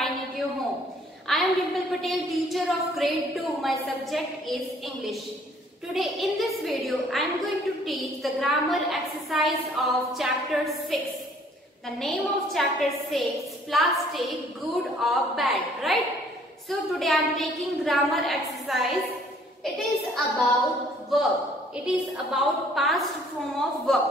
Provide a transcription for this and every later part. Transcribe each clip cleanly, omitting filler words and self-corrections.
fine at your home. I am Dimple Patel, teacher of grade 2. My subject is English. Today in this video, I am going to teach the grammar exercise of chapter 6. The name of chapter 6, plastic, good or bad, right? So today I am taking grammar exercise. It is about verb. It is about past form of verb.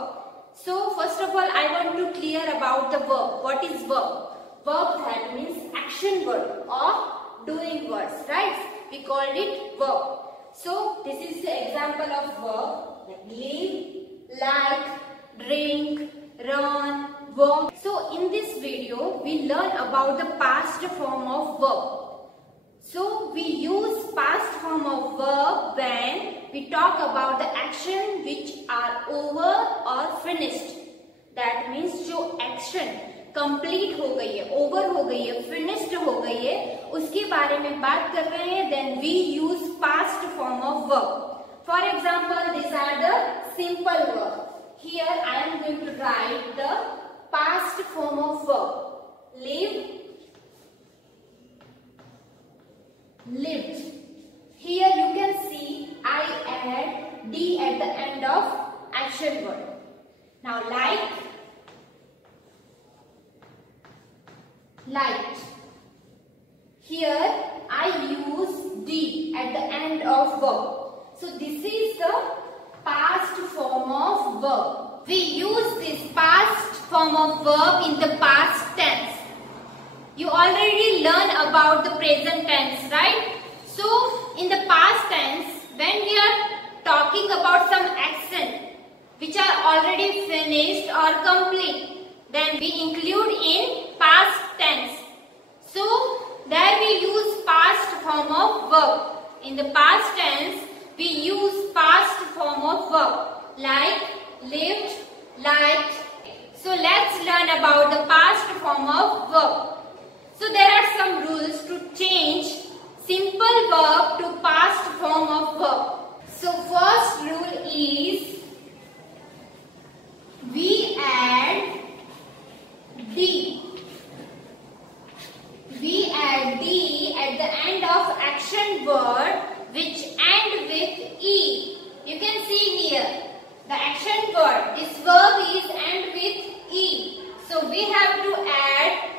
So first of all, I want to clear about the verb. What is verb? Verb that means action word or doing words, right? We called it verb. So this is the example of verb like live, like, drink, run, walk. So in this video, we learn about the past form of verb. So we use past form of verb when we talk about the action which are over or finished. That means जो action complete हो गई है, over हो गई है, finished हो गई है, उसके बारे में बात कर रहे हैं. Then we use past form of verb. For example, these are the simple verb. Here I am going to write the past form of verb. Live, lived. Here you can see I add D at the end of action word. Now like, liked. Here I use D at the end of verb. So this is the past form of verb. We use this past form of verb in the past tense. You already learned about the present tense, right? So in the past tense, when we are talking about some action which are already finished or complete, then we include in past tense. So there we use past form of verb. In the past tense, we use past form of verb like, lived, liked. So let's learn about the past form of verb. So there are some rules to change simple verb to past form of verb. So first rule is we add D. We add D at the end of action word which end with E. You can see here the action word. This verb is end with E. So we have to add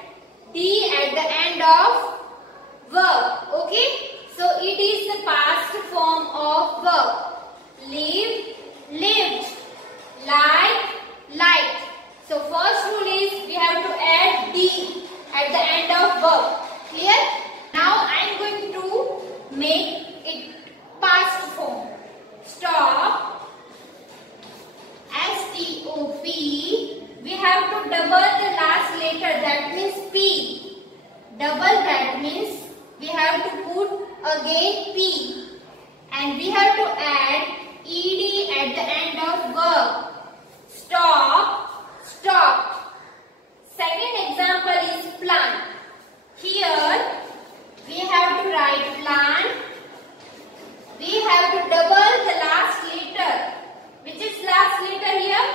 D at the end of verb. Okay? So it is the past form of verb. Live, lived. Like, liked. So first rule is we have to add D at the end of verb. Clear? Now I am going to make it past form. Stop. S-T-O-P. We have to double the last letter, that means P. Double, that means we have to put again P. And we have to add ED at the end of verb. Stop, stopped. Second example is plant. Here we have to write plant. We have to double the last letter. Which is last letter here?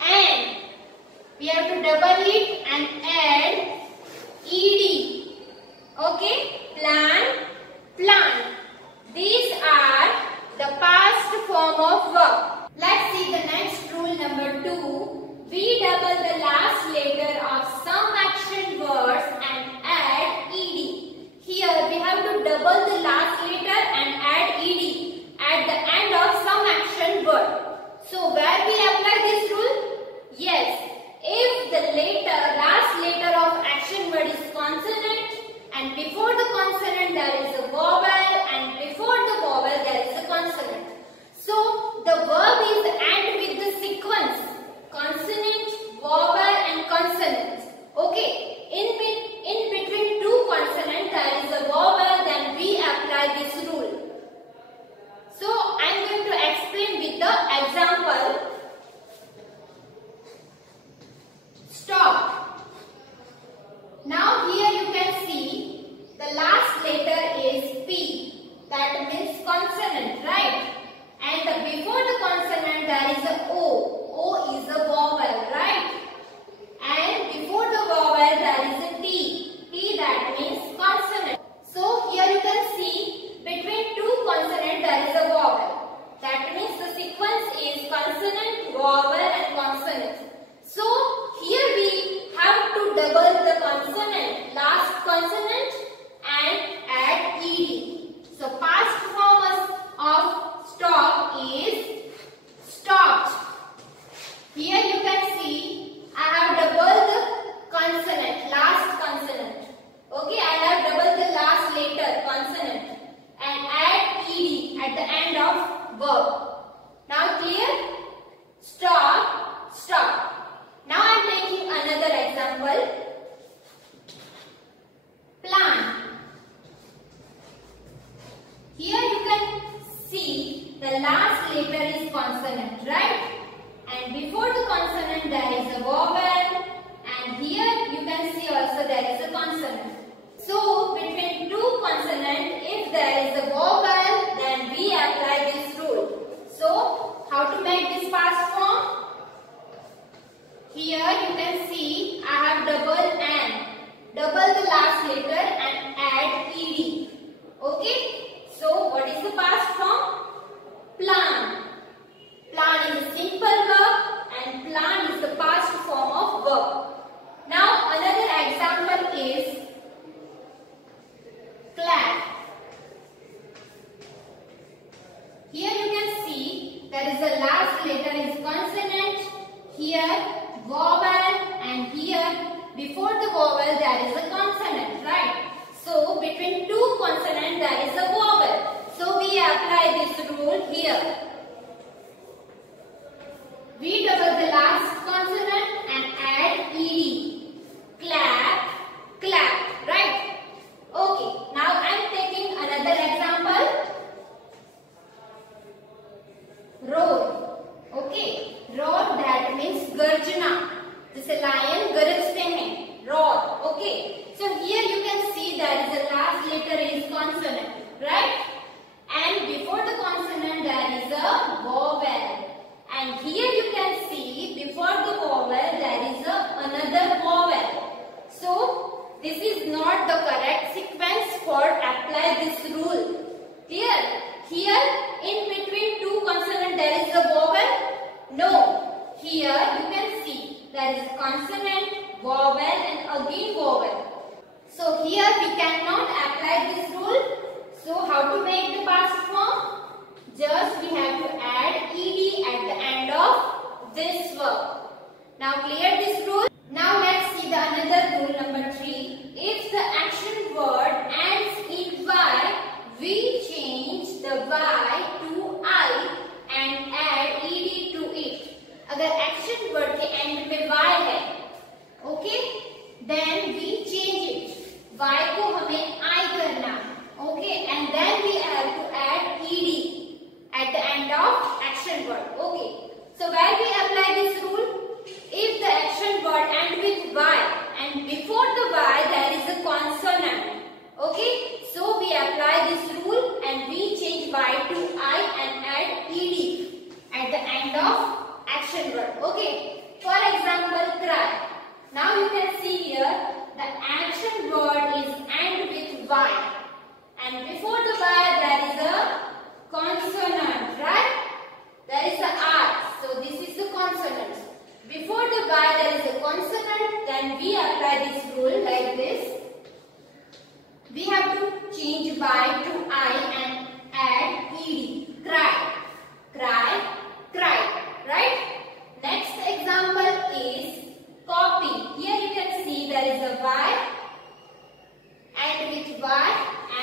And. We have to double it and add ED. Okay? Plant, plant. These are the past form of verb. Let's see the next rule number 2. We double the last letter of some action words and add ED. Here we have to double the last vowel and consonant. So here we have to double the consonant, last consonant, and add ed. So past form of stop is stopped. Here you can see I have doubled the consonant, last consonant. Okay, I have doubled the last letter consonant and add ed at the end of verb. Now clear? Stop, stop. Now I am taking another example. Plant. Here you can see the last letter is consonant, right? And before the consonant there is a vowel, and here you can see also there is a consonant. So between two consonants, if there is a vowel, then we apply this rule. So how to make this past form? Here you can see I have double N. Double the last letter and add ed. Okay? So what is the past form? Plan. Plan is a simple verb and plan is the past form of verb. Now another example is clap. Here you can see there is a last letter is consonant, here vowel, and here before the vowel there is a consonant, right? So between two consonants there is a vowel. So we apply this rule here. We double the last consonant and add ed. Clap, clap, right? Okay, now I am taking another example. Roar. Okay, roar that means garjana. जैसे lion गरजते हैं. Roar. Okay. So here you can see there is a last letter is consonant, right? And before the consonant there is a vowel. And here you can see before the vowel there is another vowel. So this is not the correct sequence for apply this rule. Clear? Here in between two consonants there is a vowel? No. Here you can see there is consonant, vowel and again vowel. So here we cannot apply this rule. So how to make the past form? Just we have to add ed at the end of this verb. Now clear this rule? Now let's see the another rule number 3. If the action word ends in y, we change the y to I and add ed to it. अगर action word के end में y है, okay, then we change it. Y को हमें I करना, okay, and then we have to add ed at the end of action word. Okay, so where we apply this rule? If the action word end with y and before the y there is a consonant, okay, so we apply this rule and we change y to I and add ed at the end of action word. Okay, for example, cry. Now you can see here the action word is end with y and before the y there is a consonant, right? There is a R, so this is the consonant. Before the y there is a consonant, then we apply this rule like this. We have to change y to I and add ed. Cry, cry, cry, right? Next example is copy. Here you can see there is a y and with y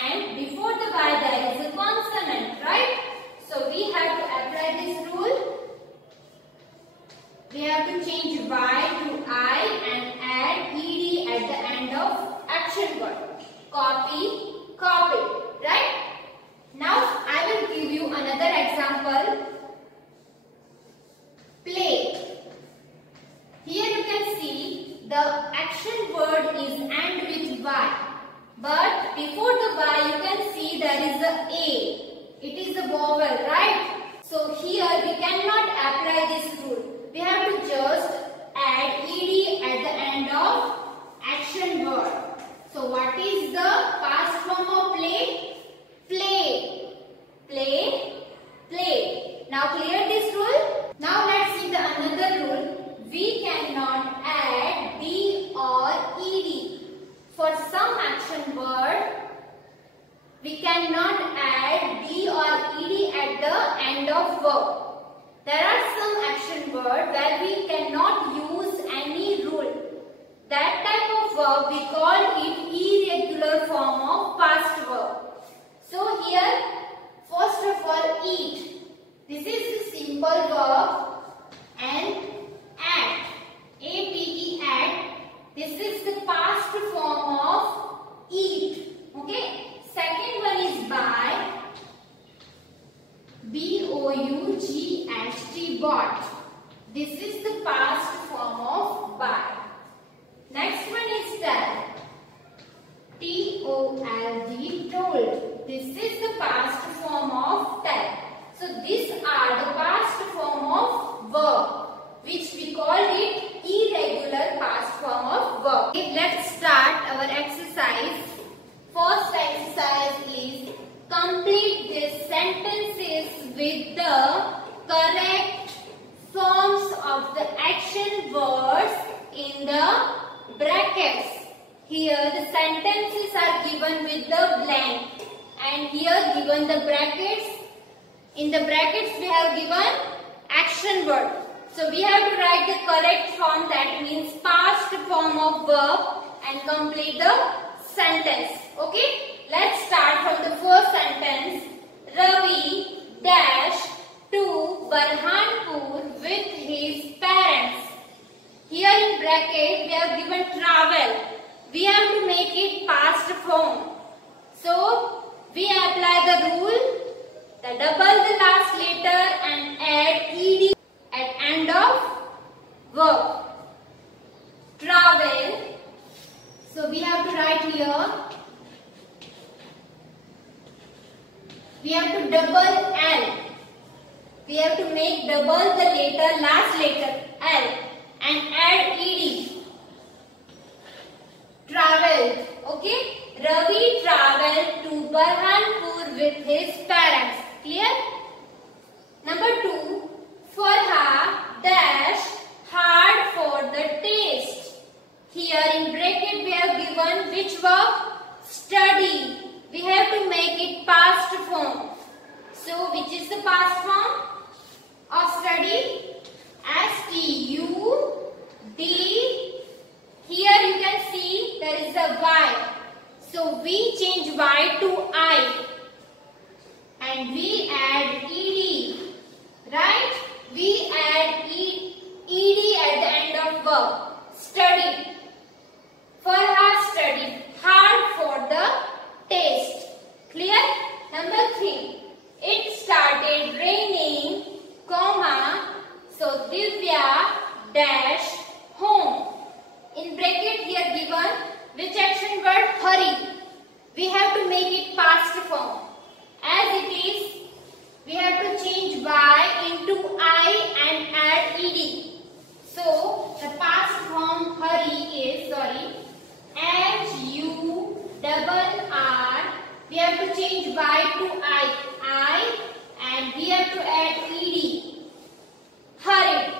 and before the y there is a consonant, right? So we have to apply this rule. We have to change y to I and add ed at the end of action word. Copy, copy, right? Now I will give you another example. Play. Here you can see the action word is end with y. But before the y you can see there is a A. It is a vowel, right? So here we cannot apply this rule. We have to just add ed at the end of action word. So what is the past form of play? Play, play, play. Now clear this rule? Now let's see the another verb, we call it irregular form of past verb. So here, first of all, eat. This is the simple verb, and act. A-T-E, act. This is the past form of eat. Okay. Second one is buy. B-O-U-G-H-T, bought. This is the past form of buy. Next one is tell. T-O-L-D, told. This is the past form of tell. So these are the past form of verb, which we call it irregular past form of verb. Okay, let's start our exercise. First exercise is complete these sentences with the correct forms of the action words in the brackets. Here the sentences are given with the blank, and here given the brackets. In the brackets we have given action word. So we have to write the correct form, that means past form of verb, and complete the sentence. Okay, let's start from the first sentence. Ravi dash to Burhanpur with his parents. Here in bracket we have given travel. We have to make it past form. So we apply the rule, double the last letter and add ed at end of verb. Travel. So we have to write here. We have to double L. We have to make double the letter, last letter L, and add ed. Traveled. Okay. Ravi traveled to Burhanpur with his parents. Clear? Number 2. Farha dash hard for the taste. Here in bracket we have given which verb? Study. We have to make it past form. So which is the past form of study? S-T-U-D. Here you can see there is a Y. So we change Y to I. And we add ed. Right? We add ed at the end of verb. Study. Farha studied hard for the taste. Clear? Number 3. It started raining, comma. So Divya dash home. In bracket here given which action word? Hurry. We have to make it past form. As it is, we have to change Y into I and add ed. So the past form hurry is, H-U-R-R. We have to change Y to I, and we have to add ed. Hurried.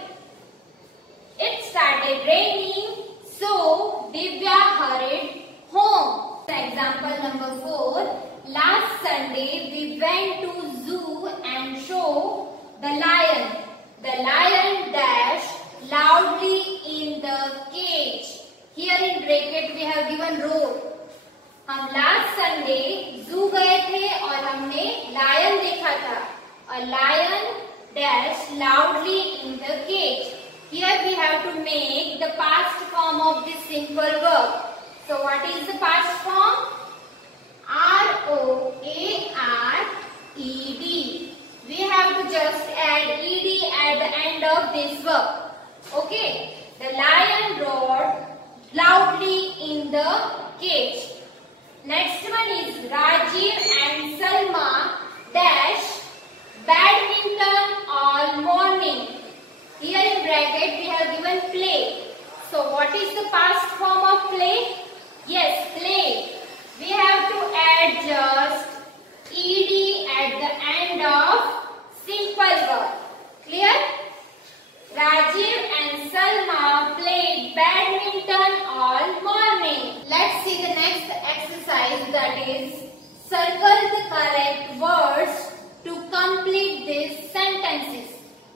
It started raining, so Divya hurried home. Example number 4. Last Sunday we went to zoo and show the lion. The lion dash loudly in the cage. Here in bracket we have given roar. हम last Sunday जू गए थे और हमने lion देखा था. A lion dash loudly in the cage. Here we have to make the past form of this simple verb. So what is the past form? R-O-A-R-E-D. We have to just add ed at the end of this verb. Okay. The lion roared loudly in the cage. Next one is Rajiv and Salma dash badminton all morning. Here in bracket we have given play. So what is the past form of play? Yes, play. We have to add just ed at the end of simple verb. Clear? Rajiv and Salma played badminton all morning. Let's see the next exercise, that is circle the correct words to complete these sentences.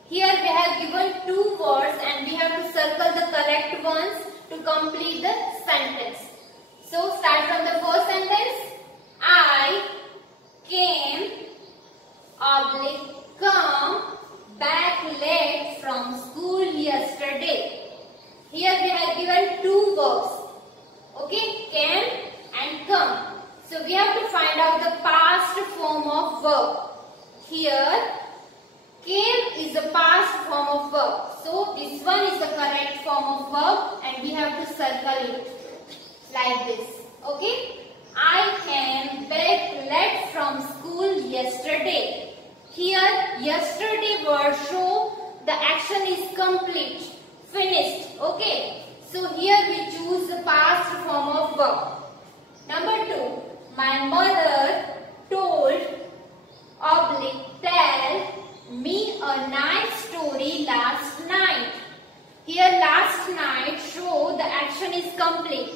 Here we have given 2 words and we have to circle the correct ones to complete the sentence. So start from the first sentence. I came come back late from school yesterday. Here we have given two verbs. Okay, came and come. So we have to find out the past form of verb. Here came is the past form of verb. So this one is the correct form of verb and we have to circle it like this. Okay. I came back late from school yesterday. Here yesterday word show the action is complete, finished. Okay. So here we choose the past form of verb. Number 2. My mother told tell me a nice story last night. Here last night show the action is complete.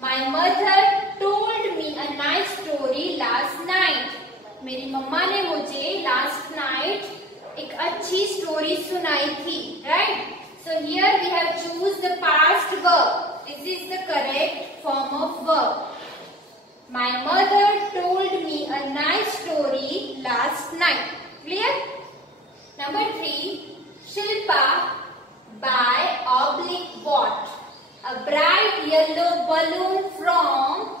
My mother told me a nice story last night. मेरी मम्मा ने मुझे last night एक अच्छी story सुनाई थी. Right? So here we have choose the past verb. This is the correct form of verb. My mother told me a nice story last night. Clear? Number 3. Shilpa bought a bright yellow balloon from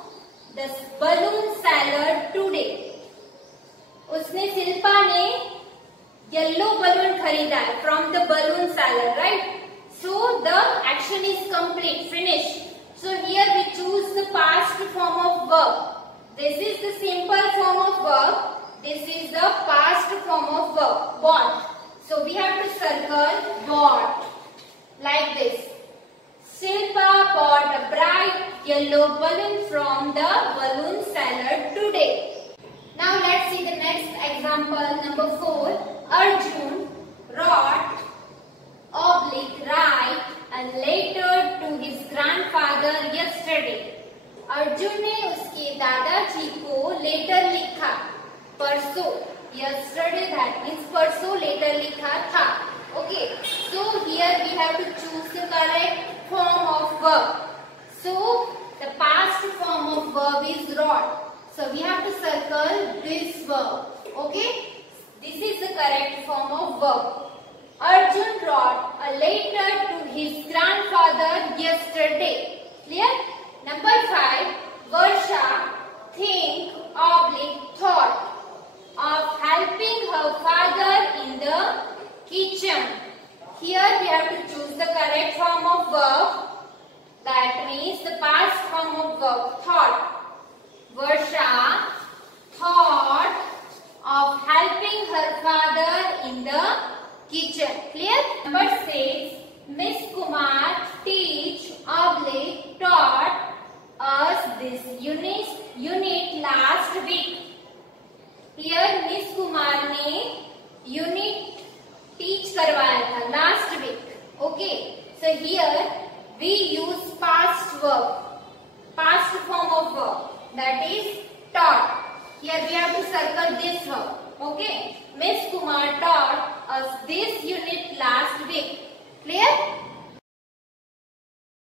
the balloon seller today. उसने शिल्पा ने yellow balloon खरीदा है from the balloon seller, right? So the action is complete, finished. So here we choose the past form of verb. This is the simple form of verb. This is the past form of verb, bought. So we have to circle bought like this. Shilpa bought a bright yellow balloon from the balloon seller today. Now let's see the next example, number 4. Arjun write a letter to his grandfather yesterday. Arjun ने उसके दादाजी को letter लिखा परसों. Yesterday that means परसों letter लिखा था. Okay. So here we have to choose the correct form of verb. So the past form of verb is wrote. So we have to circle this verb. Okay. This is the correct form of verb. Arjun wrote a letter to his grandfather yesterday. Clear? Number 5. Varsha thought of helping her father in the kitchen. Here we have to choose the correct form of verb. That means the past form of verb, thought. Varsha thought of helping her father in the kitchen. Clear? Number 6. Miss Kumar taught us this unit last week. Here Miss Kumar ने unit teach करवाया था last week. Okay. So here we use past verb, past form of verb, that is taught. Here we have to circle this verb. Okay. Miss Kumar taught us this unit